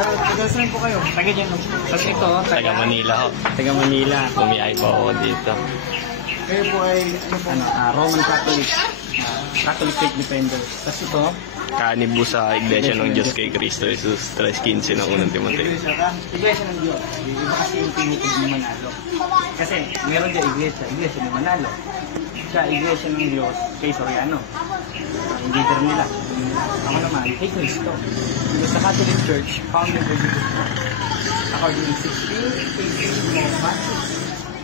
Taga-saan po kayo? Taga dyan. Tapos ito, Taga Manila ho. Taga Manila. Bumiyay po ako dito. Kayo po ay Roman Catholic. Catholic Faith Defenders. Tapos ito, Kanibo sa Iglesia ng Diyos kay Cristo Jesus 3:15 ng unang Timoteo. iglesia ka? Iglesia ng Diyos. Iba kasi yung tinitig ni Manalo. Kasi meron dyan iglesia ni Manalo. Siya, Iglesia ng Diyos kay Soriano. Yung leader nila. Ako naman, kay Cristo. Because the Catholic Church, founded by Jesus Christ. According to 16, 18 of Baptist.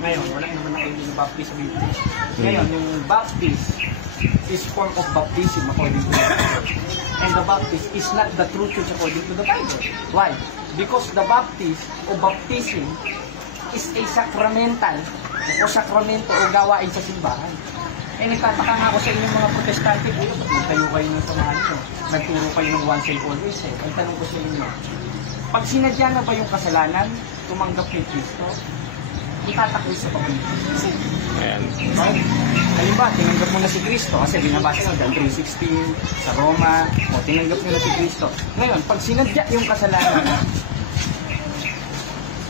Ngayon, wala naman na kayo yung baptist sa Biblia. Ngayon, yung baptist is form of baptism according to the Bible. And the baptist is not the true church according to the Bible. Why? Because the baptist o baptism is a sacramental o sakramento o gawain sa simbahan. Eh, nagtataka nga ako sa inyong mga protestante, magtayo kayo ng samahan nyo. Nagturo kayo ng once and always eh. Ang tanong ko sa inyo, pag sinadya na ba yung kasalanan, tumanggap kay Kristo, itatakwil sa pagkakas. Ayan. Right? Halimbawa, tinanggap mo na si Kristo kasi binabasa nyo, John 3:16, sa Roma, o tinanggap mo na si Kristo. Ngayon, pag sinadya yung kasalanan,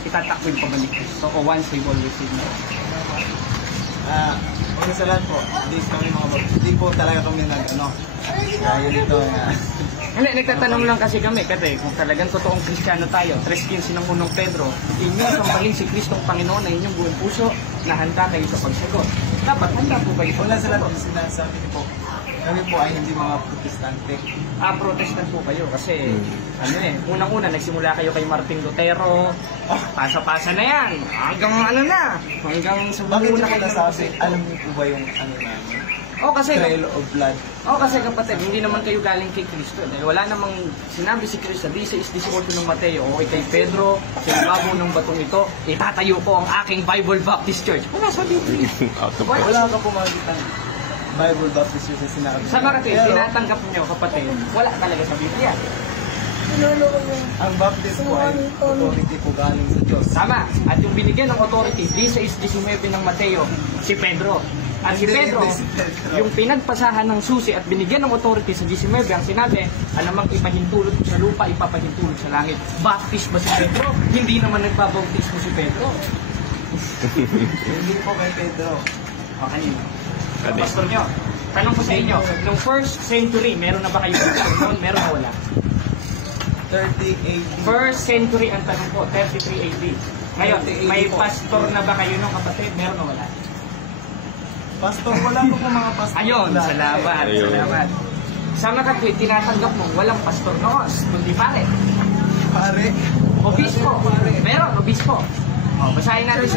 itatakwil pa ba ni Kristo o once and always na? Una sa lahat po, hindi po talaga kami kaya dito. Hindi, nagtatanong lang kasi kami, kung talagang totoong Kristiyano tayo, 3:15 ng unang Pedro, inyong sambalin si Kristong Panginoon na inyong buong puso na handa kayo sa pagsagot. Dapat handa po kayo. Una sa lahat, sinasabi ko po, kami po ay hindi mga protestante. Protestant po kayo kasi, unang-una, nagsimula kayo kay Martin Lutero, pasa-pasa na yan, hanggang sa Bakit buong yung kayo nasabi, alam niyo po ba yung namin? kasi Trail of blood. kasi kapatid, hindi naman kayo galing kay Kristo. Dahil wala namang sinabi si Kristo, 16:18 ng Mateo, o kay Pedro, sa ibabaw ng batong ito, itatayo ko ang aking Bible Baptist Church. Wala sa Biblia. Wala ka po makikita Bible Baptist Church na sinabi. Sa kapatid, tinatanggap niyo kapatid, wala talaga sa Biblia. Ang baptist po ay authority po galing sa Diyos. Tama. At yung binigyan ng authority, 16:19 ng Mateo, si Pedro. At si Pedro, yung pinagpasahan ng susi at binigyan ng authority sa 19, ang sinabi, anumang ipahintulot sa lupa, ipapahintulot sa langit. Baptist ba si Pedro? Hindi naman nagbabautismo si Pedro. Hindi po kay Pedro. O, kanino? Pastor nyo, tanong ko sa inyo, nung first century, meron na ba kayo pastor noon? Meron na wala? 30 AD. First century ang tanong ko, 33 AD. Ngayon, may pastor na ba kayo nung kapatid? Meron na wala? Pastor, wala po po mga pastor. Ayun, salamat. Ayun. Salamat. Sa makatwid, tinatanggap mo, walang pastor noon, kundi pare. Pare. Obispo. Meron, obispo. Basahin natin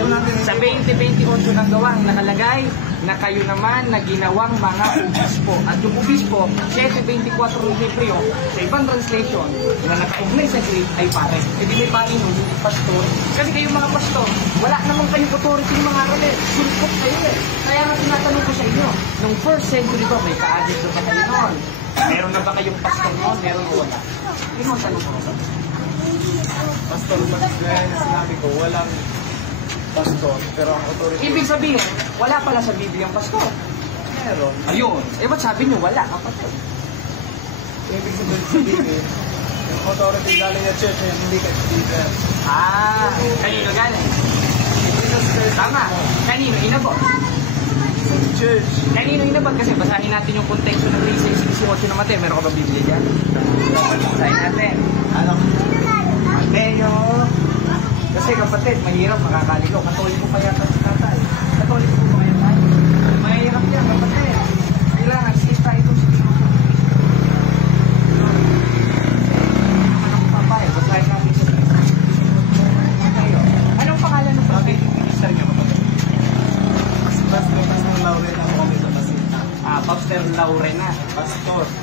sa 20:28 ng gawang nakalagay na kayo naman na ginawang mga obispo. At yung obispo, 7:24 ng Hebreo, sa ibang translation, na nakaugnay sa Greek ay pare. Hindi may pare nun, hindi pastor. Kasi kayong mga pastor, wala naman kayong authority ng mga aralin. Sulpot kayo eh. Kaya nga tinatanong ko sa inyo, nung first century ba, may ka-added ba kayo noon? Meron na ba kayong pastor noon? Meron o wala? Ito ang tanong ko. Pastor, gaya na sinabi ko, walang pastor, pero ang authority. Ibig sabihin, wala pala sa Biblia ang pastor. Meron. Ayun. Ba't sabi niyo wala? Kapatid. Ibig sabihin, yung authority galing na church, hindi ka leader. Kanino galing? Tama. Kanino inabot? Sa church. Kanino inabot? Kasi basahin natin yung konteksto ng 16:18 na Mateo. Meron ka ba Biblia dyan? Basahin natin. Mateo. Kasi kapatid, mahirap makakaligaw. Katoliko pa yata si tatay. Katoliko pa kaya tayo. Mahirap yan kapatid. Kailangan skip tayo itong siguro. Anong papay? Basahin natin sa anong pangalan ng papay yung minister niyo kapatid? Pastor Laurena po kami sa Pasita. Pastor Laurena.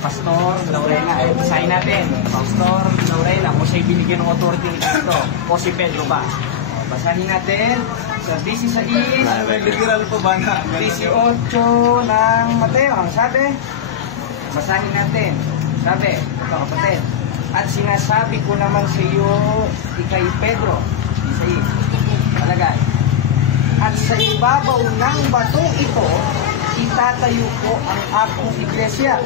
Pastor Laurena. Basahin natin. Pastor Laurena. Kung siya'y binigyan ng authority ni Cristo. O si Pedro ba? Basahin natin. Sa 16. literal po ba na? 18 ng Mateo. Ang sabi? Basahin natin. Sabi, ito kapatid. At sinasabi ko naman sa iyo, ikay Pedro. Isa palagay. At sa ibabaw ng batong ito, itatayo ko ang aking iglesia.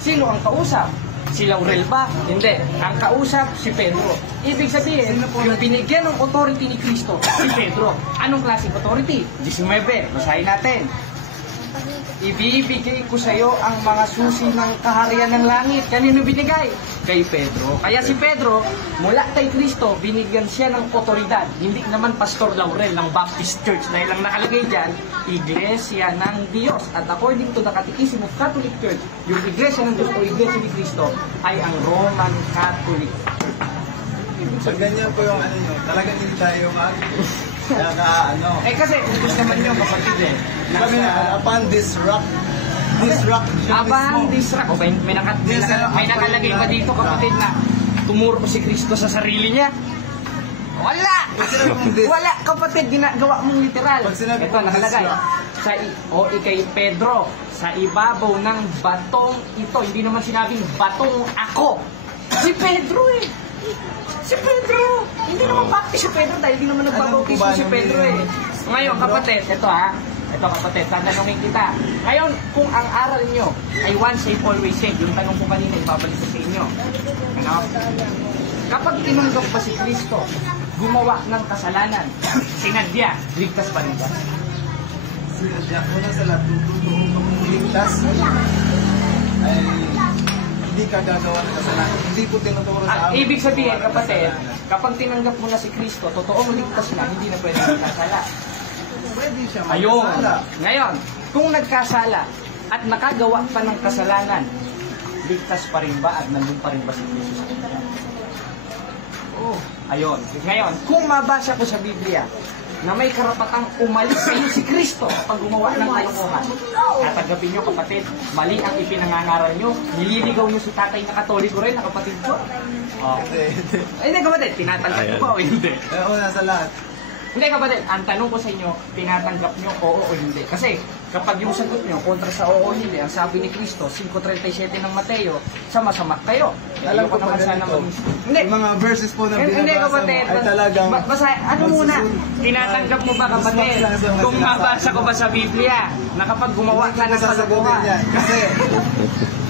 Sino ang kausap? Si Laurel ba? Hindi. Ang kausap, si Pedro. Ibig sabihin, yung binigyan ng authority ni Kristo, si Pedro. Anong klaseng authority? 19. Basahin natin. Ibibigay ko sa iyo ang mga susi ng kaharian ng langit. Kanino binigay? Kay Pedro. Kaya si Pedro, mula kay Kristo, binigyan siya ng otoridad. Hindi naman Pastor Laurel ng Baptist Church. Dahil ang nakalagay dyan, Iglesia ng Diyos. At according to the Catechism of Catholic Church, yung Iglesia ng Diyos o Iglesia ni Kristo ay ang Roman Catholic Church. So, ganyan po yung ano nyo. Talagang hindi tayo Eh kasi, ubus naman yung kapatid eh. Kami na, upon this rock Abang disrak. May nakalagay pa dito kapatid na tumuro si Kristo sa sarili niya. Wala! Wala kapatid, ginagawa mong literal. Ito nakalagay. Ikay Pedro, sa ibabaw ng batong ito. Hindi naman sinabing batong ako. Si Pedro eh. Si Pedro. Hindi naman baptist si Pedro dahil hindi naman nagbabautismo si Pedro eh. Ngayon kapatid, ito kapatid, tatanungin kita. Ngayon, kung ang aral nyo ay once saved, always saved, yung tanong ko kanina, ibabalik ko sa inyo. Ano? Kapag tinanggap ba si Kristo, gumawa ng kasalanan, sinadya, ligtas pa rin ba? Sinadya ko na sa lahat, tutulong kang ligtas, ay hindi ka gagawa ng kasalanan. Hindi po tinuturo sa amin. Ibig sabihin, kapatid, kapag tinanggap mo na si Kristo, totoong ligtas na, hindi na pwede magkasala. Pwede siya Ayun. magkasala. Ngayon, kung nagkasala at nakagawa pa ng kasalanan, ligtas pa rin ba at nandun pa rin ba si Kristo sa kanya? Oh, ayun. Ngayon, kung mabasa ko sa Biblia na may karapatang umalis sa iyo si Kristo pag gumawa ng kalokohan, tatanggapin nyo kapatid, mali ang ipinangangaral nyo, nililigaw nyo si tatay na Katoliko rin, na kapatid ko. Oh. Hindi kapatid, tinatanggap ko ba o hindi? Una sa lahat. Hindi kapatid, ang tanong ko sa inyo, tinatanggap nyo oo o hindi? Kasi kapag yung sagot nyo kontra sa oo o hindi, ang sabi ni Kristo, 5:37 ng Mateo, sama-sama kayo. Alam ko naman pa sana ganito. Hindi. Yung mga verses po na Hindi binabasa mo kapatid, ay talagang basta ano muna, tinatanggap mo ba kapatid? Kung mabasa ko ba sa Biblia, na kapag gumawa ka ng kalokohan. Kasi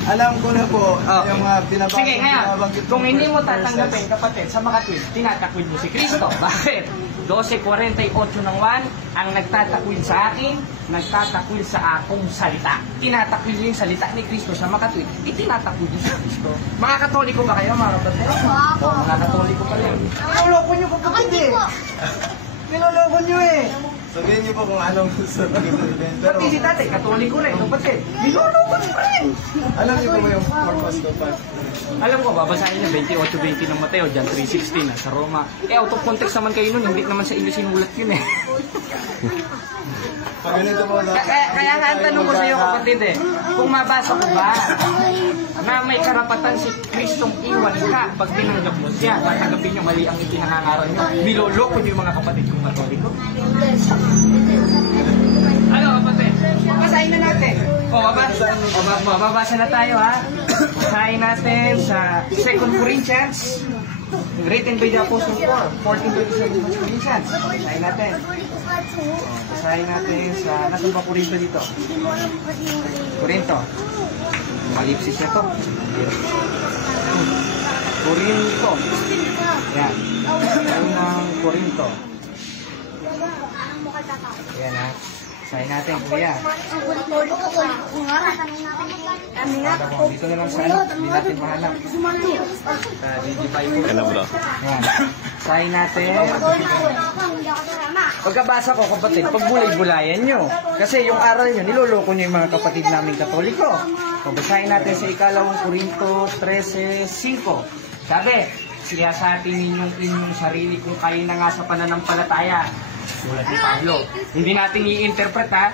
alam ko na po yung mga binabasa. Sige, ngayon, kung hindi mo tatanggapin kapatid, sa makatwid, tinatakwid mo si Kristo. Bakit? 12:48 ng 1, ang nagtatakwil sa akin, nagtatakwil sa akong salita. Tinatakwil yung salita ni Kristo sa makatwid, itinatakwil niyo si Kristo. Mga Katoliko ba kayo, mga kapatid? Oo, mga Katoliko pa rin. Niloloko niyo kapatid eh. Niloloko niyo eh. Sabihin niyo po kung anong gusto nyo sabihin. Pero Pati si tatay, Katoliko rin, kapatid. Niloloko niyo pa rin. alam niyo po ba yung Marcos Topas? Alam ko, babasahin na 28:20 ng Mateo, John 3:16 na sa Roma. Out of context naman kayo nun, hindi naman sa inyo sinulat yun eh. Pag ganito po na... Kaya nga ang tanong ko sa iyo kapatid eh, kung mabasa ko ba na may karapatan si Kristong iwan ka pag tinanggap mo siya, tatanggapin nyo mali ang ipinangangaral nyo, niloloko nyo yung mga kapatid kong Katoliko? Ano kapatid? Basahin na natin. Babasa na tayo ha. Basahin natin sa 2 Corinthians, written by the Apostle Paul, 14:27 Corinthians. Basahin natin. Basahin natin sa, nasa ba Corinto dito? Corinto. Malipsis na to. Corinto. Yan. Yan ang Corinto. Yan ha. Basahin natin, kuya. Dito na lang sa ano, hindi natin mahanap. Sa Digipay po. Ano bro? Yan. Basahin natin. Pagkabasa ko kapatid, pagbulay-bulayan nyo. Kasi yung aral nyo, niloloko nyo yung mga kapatid namin Katoliko. So, basahin natin sa 2 Corinto 13:5. Sabi, siyasatin ninyong inyong sarili kung kayo na nga sa pananampalataya. Sulat ni Pablo. Hindi natin i-interpret ha.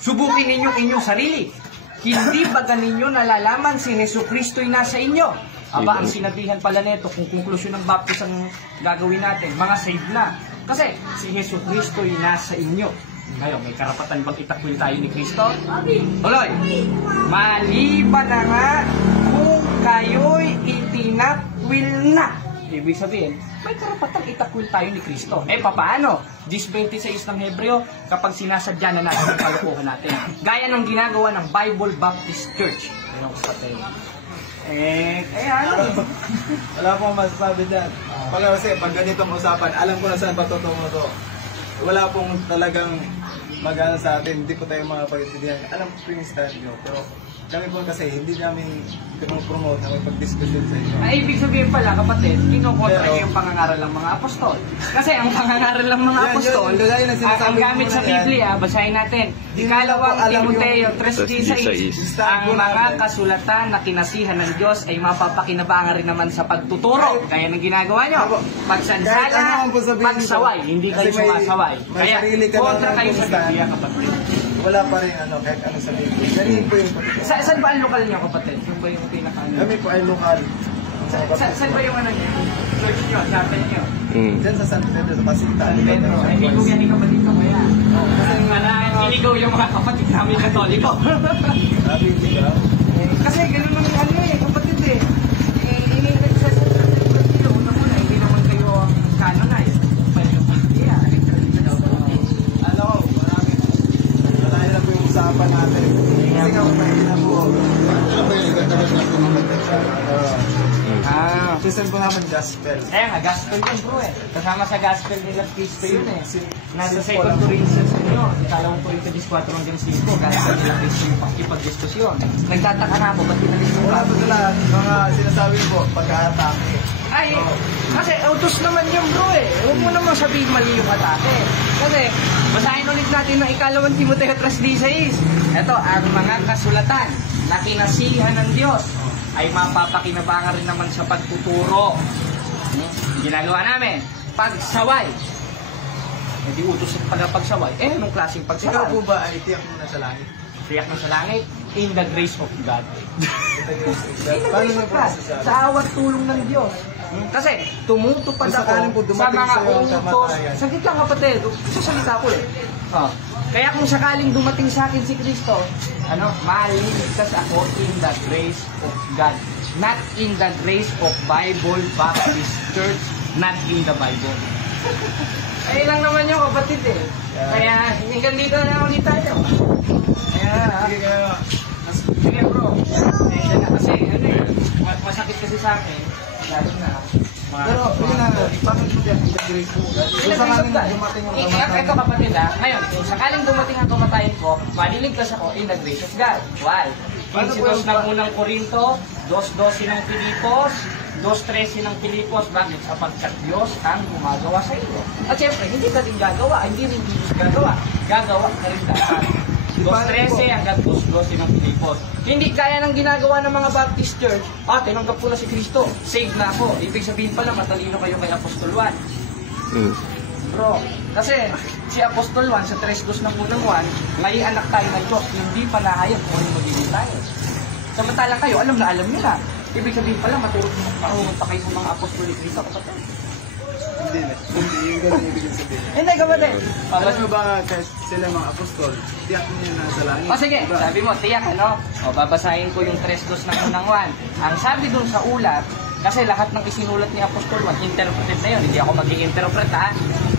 Subukin ninyong inyong sarili. Hindi ba ninyo nalalaman si Jesucristo'y nasa inyo? Aba, ang sinabihan pala nito, kung konklusyon ng baptist ang gagawin natin, mga saved na. Kasi si Jesucristo'y nasa inyo. Ngayon, may karapatan bang itakwil tayo ni Kristo? Tuloy! Maliban na nga kung kayo'y itinakwil na. Ibig sabihin, may karapatang itakwil tayo ni Kristo. Eh, paano? 10:26 ng Hebreo, kapag sinasadya na natin ang kalokohan natin. Gaya ng ginagawa ng Bible Baptist Church. Ayun, kapatid. Kaya ano? Wala akong masasabi dyan. Kasi pag ganitong usapan, alam ko na saan patutungo to. Wala pong talagang mag-ano sa atin, hindi po tayo mga pag-intindihan. Alam ko yung stand nyo, pero kami po kasi hindi namin promote na may pag-discussion sa inyo. Ay, ibig sabihin pala, kapatid, kinukontra Pero- niyo yung pangangaral ng mga apostol. Kasi ang pangangaral ng mga Yan, apostol, yun, yun, ang sinasabi ang ko gamit sa muna yan. Biblia, basahin natin. Hindi Ikalawang na po alam Timoteo yung- 3:16, ang mga kasulatan na kinasihan ng Diyos ay mapapakinabangan rin naman sa pagtuturo. Kaya nang ginagawa nyo, Kahit ano pagsansala, ang po sabihin pagsaway, ko. hindi kayo Kasi may- sumasaway. may Kaya sarili ka kontra lang kayo sa stand. Biblia, kapatid. Wala pa rin ano, kahit ano sabihin ko. Ganyan po yung patutungo. Saan ba ang lokal niyo, kapatid? Yung ba yung pinaka Kami po ay lokal. Saan ba yung ano niyo? Church niyo, chapel niyo? Diyan sa San Pedro, sa Pasinta. San Pedro, ay inigaw yan ni kapatid ko kaya. Kasi Inigaw yung mga kapatid namin Katoliko. sabi hindi ka. Kasi ganun naman yung ano kapatid eh. Ini-nagsasabi kayo, una-una, hindi naman kayo canonize. Pero yeah, Ano, marami na po yung usapan natin. Kasi nga, may na po. Ano ba yung ganda-ganda na po naman? Season po naman gospel. Gospel yun bro eh. Kasama sa gospel nila Cristo yun eh. Nasa Simple 2 lang. Corinthians nyo, ikalawang Corinthians 4 hanggang 5, kasama nila Cristo yung pakipag-diskusyon. Nagtataka na ako, ba't pinalis mo Wala ba? po sila, mga sinasabi po, pag-aatake. Ay, kasi utos naman yung bro eh. Huwag mo naman sabihin mali yung atake. Kasi, basahin ulit natin ng ikalawang Timoteo 3:16. Ito, ang mga kasulatan na kinasihan ng Diyos ay mapapakinabangan rin naman sa pagtuturo. Ginagawa namin, pagsaway. Hindi utos yung pagsaway. Anong klaseng Ikaw pagsaway? po ba ay tiyak mo na sa langit? Tiyak na sa langit, in the grace of God. Paano mo po masasabi? Sa awat tulong ng Diyos. Kasi tumutupad Kung sakaling po ako sa dumating mga sa'yo ang utos. kamatayan. Saglit lang kapatid, sasalita ko eh. Kaya kung sakaling dumating sa akin si Kristo, maliligtas ako in the grace of God. Not in the grace of Bible Baptist Church, not in the Bible. Ay lang naman yung kapatid eh. Kaya hanggang dito na ulit tayo. Kaya, Sige kayo. sige bro, kasi masakit kasi sa akin, lalo na, Pero, yun na, bakit po yan? The grace po. Kung sakaling dumating yung kamatayan. Ito kapatid ngayon, kung sakaling dumating ang kamatayan ko, maliligtas ako in the grace of God. Why? 15:2 ng unang Korinto, 2:12 ng Pilipos, 2:13 ng Pilipos, bakit? Sapagkat Diyos ang gumagawa sa iyo. At syempre, hindi ka rin gagawa, hindi rin Diyos gagawa. Gagawa ka rin dapat. 2:13 hanggang 2:12 ng Pilipos. Hindi kaya ng ginagawa ng mga Baptist Church, tinanggap ko na si Kristo, save na ako. Ibig sabihin pala, matalino kayo kay Apostol Juan. Bro, kasi si Apostol Juan sa 3:2 ng unang Juan, may anak tayo ng Diyos, hindi pa nahayag kung ano magiging tayo. Samantalang kayo, alam nyo na. Ibig sabihin pala, matulog pa kayo sa mga apostol ni Cristo, kapatid. Hindi na. Hindi, yung ganun ibig sabihin. Hindi, kapatid. Alam mo ba, kahit sila mga apostol, tiyak niya na sa langit. Sige, Diba? sabi mo, tiyak, babasahin ko yung 3:2 ng unang Juan. Ang sabi dun sa ulat, kasi lahat ng isinulat ni Apostol Juan, interpreted na yun, hindi ako mag-i-interpret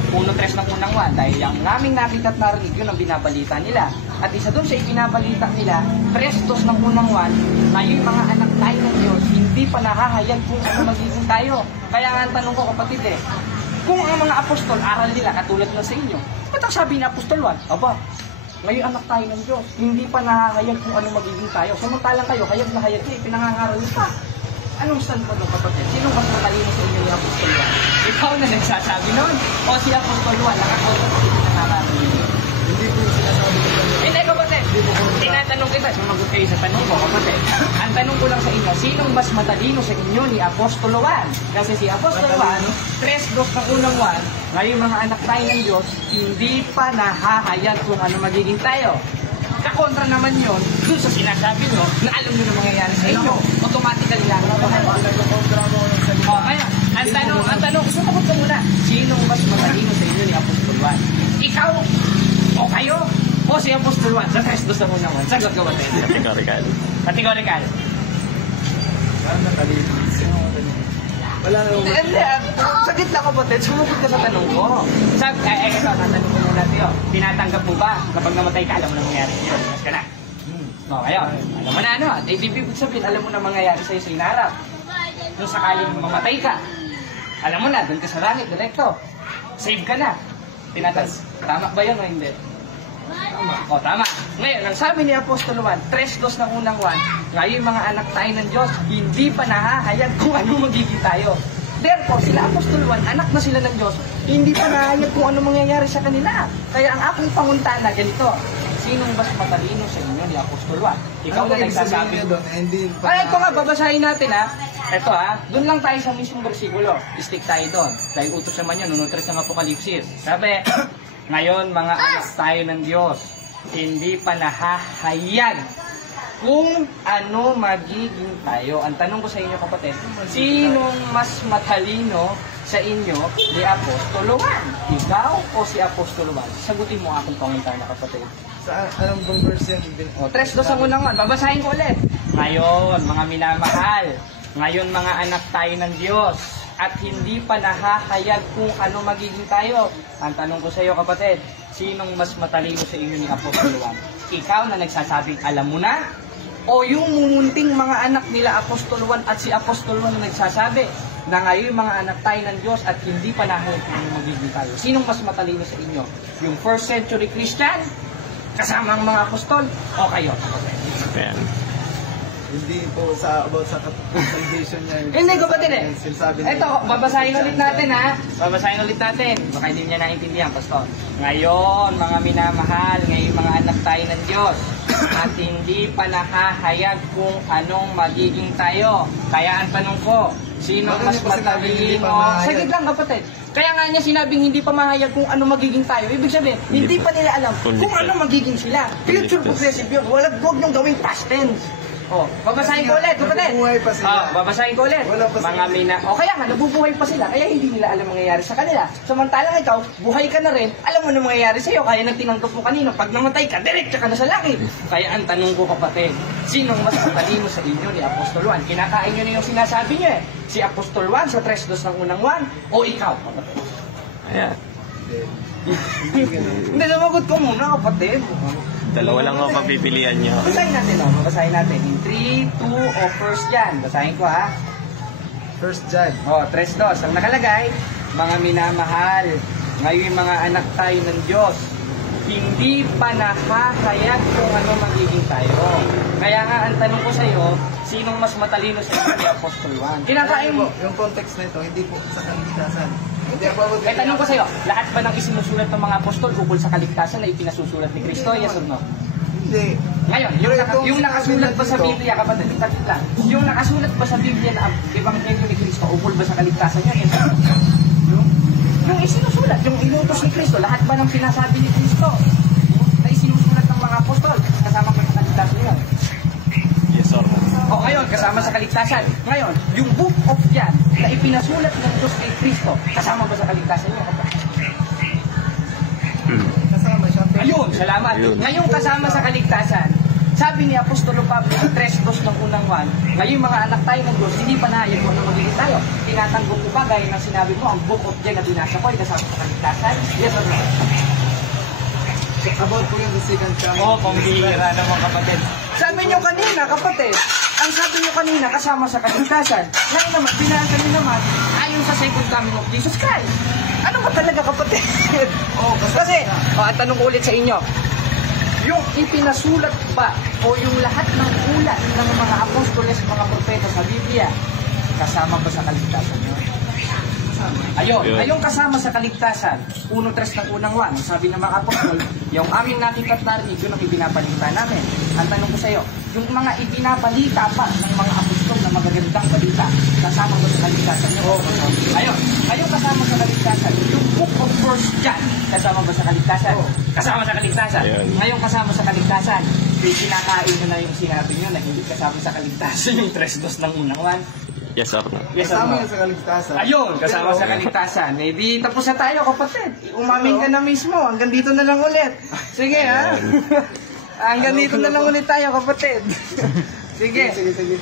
1:3 ng unang Juan, dahil yung naming nakita at narinig yun ang binabalita nila. At isa dun sa ibinabalita nila, 3:2 ng unang Juan, na yung mga anak tayo ng Diyos, hindi pa nahahayag kung ano magiging tayo. Kaya nga ang tanong ko kapatid kung ang mga apostol, aral nila katulad na sa inyo, ba't ang sabi ni Apostol Juan? Aba, ngayon anak tayo ng Diyos, hindi pa nahahayag kung ano magiging tayo. Samantalang kayo, hayag na hayag kayo, pinangangaral niyo pa. Anong stand mo doon kapatid? Sinong mas matalino sa inyo ni Apostol Juan? Ikaw na nagsasabi noon? O si Apostol Juan, nakakontra sa pinangangaral niyo? Hindi po yung sinasabi ko sa Hindi kapatid, tinatanong kita, sumagot kayo sa tanong ko kapatid. Ang tanong ko lang sa inyo, sinong mas matalino sa inyo ni Apostol Juan? Kasi si Apostol Juan, 3:2 ng unang Juan, ngayon mga anak tayo ng Diyos, hindi pa nahahayag kung ano magiging tayo. Kakontra naman yon dun sa sinasabi nyo na alam nyo na mangyayari sa inyo. Automatically lang. Kaya, ang tanong, sumagot ka muna, sinong mas matalino sa inyo ni Apostol Juan? Ikaw o kayo? O si Apostol Juan sa 3:2 ng unang Juan? Sagot ka ba tayo? Categorical. Categorical. Parang natalino. Sino ang natalino? Wala na Hindi, saglit lang kapatid, sumugot ka sa tanong ko. Ito, tatanong ko muna tayo. Tinatanggap mo ba kapag namatay ka, alam mo na mangyari sa'yo? Mas ka na. No, ngayon, alam mo na ano, ibig sabihin, alam mo na mangyayari sa'yo sa inarap. Kung sakaling mamatay ka, alam mo na, doon ka sa langit, direkto. Save ka na. Tama ba yun o hindi? Tama. O, tama. Ngayon, ang sabi ni Apostol Juan, 3:2 ng unang 1, ngayon mga anak tayo ng Diyos, hindi pa nahahayag kung ano magiging tayo. Therefore, sila Apostol Juan, anak na sila ng Diyos, hindi pa nahahayag kung ano mangyayari sa kanila. Kaya ang aking panguntana, ganito, sinong mas matalino sa inyo ni Apostol Juan? Ikaw na nagsasabi doon, hindi pa. Ay, ito nga, babasahin natin ha. Ito ha, doon lang tayo sa mismong bersikulo. Stick tayo doon. Dahil utos naman yan, nunutres ng Apokalipsis. Sabi, ngayon mga anak tayo ng Diyos, hindi pa nahahayag kung ano magiging tayo. Ang tanong ko sa inyo kapatid, sinong mas matalino sa inyo ni Apostol Juan? Ikaw o si Apostol Juan? Sagutin mo akong panguntana kapatid. Sa anong bang verse yan? O, 3:2 ang unang 1. Babasahin ko ulit. Ngayon, mga minamahal, ngayon mga anak tayo ng Diyos, at hindi pa nahahayag kung ano magiging tayo. Ang tanong ko sa iyo kapatid, sinong mas matalino sa inyo ni Apostol Juan? Ikaw na nagsasabing alam mo na? O yung mumunting mga anak nila Apostol Juan at si Apostol Juan na nagsasabi na ngayon mga anak tayo ng Diyos at hindi pa nahayag kung ano magiging tayo? Sinong mas matalino sa inyo? Yung first century Christian? Kasama ang mga apostol? O kayo? Ayan. Hindi po about sa salvation niya. Hindi ko ba din eh? Sinasabi Ito, babasahin ulit natin ha. Babasahin ulit natin. Baka hindi niya naintindihan, Pastor. Ngayon, mga minamahal, ngayon mga anak tayo ng Diyos, at hindi pa nahahayag kung anong magiging tayo. Kaya ang tanong ko, sino mas matalino? Saglit lang kapatid. Kaya nga niya sinabing hindi pa mahayag kung ano magiging tayo. Ibig sabihin, hindi pa nila alam kung ano magiging sila. Future progressive yun. Huwag niyong gawing past tense. Oh, babasahin ko ulit, kapatid. Nabubuhay pa sila. Babasahin ko ulit. Wala pa Mga kaya nga, nabubuhay pa sila, kaya hindi nila alam mangyayari sa kanila. Samantalang ikaw, buhay ka na rin, alam mo na mangyayari sa'yo, kaya nang tinanggap mo kanino, pag namatay ka, diretso ka na sa langit. Kaya ang tanong ko kapatid, sinong mas matalino sa inyo ni Apostol Juan? Kinakain nyo na yung sinasabi nyo eh. Si Apostol Juan sa 3:2 ng unang 1, o ikaw, kapatid? Ayan. Hindi, sumagot ko muna, kapatid. Dalawa lang ang papipilian niyo. Basahin natin, no? Basahin natin. In 3, 2, o 1 John. Basahin ko, ha? First John. O, 3:2. Ang nakalagay, mga minamahal, ngayon mga anak tayo ng Diyos, hindi pa nahahayag kung ano magiging tayo. Kaya nga, ang tanong ko sa iyo, sinong mas matalino sa inyo ni Apostol Juan? Kinakain mo. Yung context na ito, hindi po sa kaligtasan. Hindi ako Eh, tanong ko sa iyo, lahat ba ng isinusulat ng mga apostol ukol sa kaligtasan na ipinasusulat ni Kristo? Yes or no? Hindi. Ngayon, yung nakasulat ba sa Biblia, kapatid, kapatid lang, yung nakasulat ba sa Biblia na ang Ebanghelyo ni Kristo ukol ba sa kaligtasan niya? Yes or no? Yung isinusulat, yung inutos ni Kristo, lahat ba ng sinasabi ni Kristo na isinusulat ng mga apostol, kasama ba sa kaligtasan niya? Yes or no? O ngayon, kasama sa kaligtasan. Ngayon, yung book of John na ipinasulat ng Diyos kay Kristo, kasama ba sa kaligtasan niya? Kasama siya. Ayun, salamat. Ayun. Ngayon kasama sa kaligtasan, sabi ni Apostolo Pablo sa 3:2 ng unang 1, ngayon mga anak tayo ng Diyos, hindi pa nahayag kung ano magiging tayo. Tinatanggap ko ba, gaya ng sinabi mo, ang book of John na binasa ko ay kasama sa kaligtasan? Yes or no? About po yung second coming. Oo, pambihira naman kapatid. Sabi niyo kanina, kapatid, ang sabi niyo kanina, kasama sa kaligtasan. Ngayon naman, binasa niyo naman, ayon sa second coming of Jesus Christ. Ano ba talaga, kapatid? Kasi, ang tanong ko ulit sa inyo, yung ipinasulat ba o yung lahat ng ulat ng mga apostoles, mga propeta sa Biblia, kasama ba sa kaligtasan niyo? Ayun, ayong kasama sa kaligtasan, 1:3 ng unang 1, ang sabi ng mga apostol, yung aming nakita at narinig, yun ang ibinabalita namin. Ang tanong ko sa iyo, yung mga ibinabalita pa ng mga apostol na magagandang balita, kasama ba sa kaligtasan niyo? Ayun, ayong kasama sa kaligtasan, yung book of 1 John, kasama ba sa kaligtasan? Kasama sa kaligtasan. Ngayong kasama sa kaligtasan, kinakain nyo na yung sinabi nyo na hindi kasama sa kaligtasan, yung 3:2 ng unang 1. Yes or no? Yes, Kasama ano? yan sa kaligtasan. Ayun, kasama sa kaligtasan. Eh di tapos na tayo, kapatid. Umamin ka na mismo. Hanggang dito na lang ulit. Sige, ha? Hanggang dito na lang ulit tayo, kapatid. Sige. Sige.